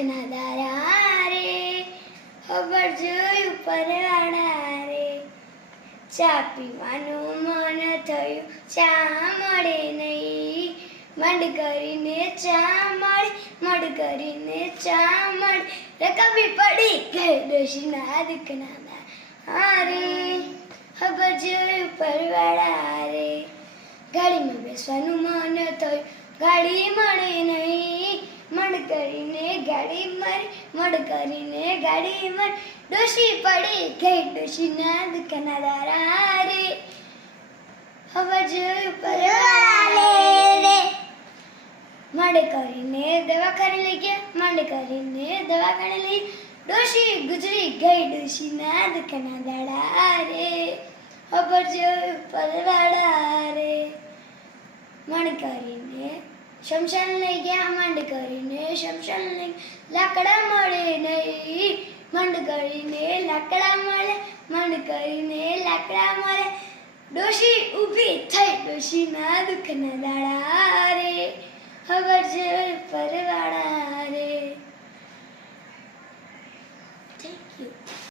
દુઃખના દારા રે, ખબર જોયું પરવાળા રે. ચા પીવાનું મન થયું, ચા મળે નહીં. મંડ કરીને ચા મળે, મડ કરીને ચા મળે. રકાબી પડી ગઈ ડોશીના દુઃખના દારા રે, ખબર જોયું પરવાળા રે. ગાડીમાં બેસવાનું મન થયું, ગાડી મળે નહીં. મડ કરીને ગાડી મરે, મડ કરીને ગાડી મરે. ડોશી પડી ગઈ ડોશીના દુઃખના દારા રે, ખબર જોયું પરવાળા રે. મડ કરીને દવાખાને લઈ ગયા, મડ કરીને દવાખાને લઈ. ડોશી ગુજરી ગઈ ડોશીના દુઃખના દાડા રે, ખબર જોયું પરવાળા રે. મણ કરીને શમશાન લઈ ગયા, મંડ કરીને શમશાન લઈ. લાકડા મળે નહીં, મંડ કરીને લાકડા મળે, મંડ કરીને લાકડા મળે. ડોશી ઊભી થઈ ડોશીના દુઃખના દાડા રે, ખબર જોયું પર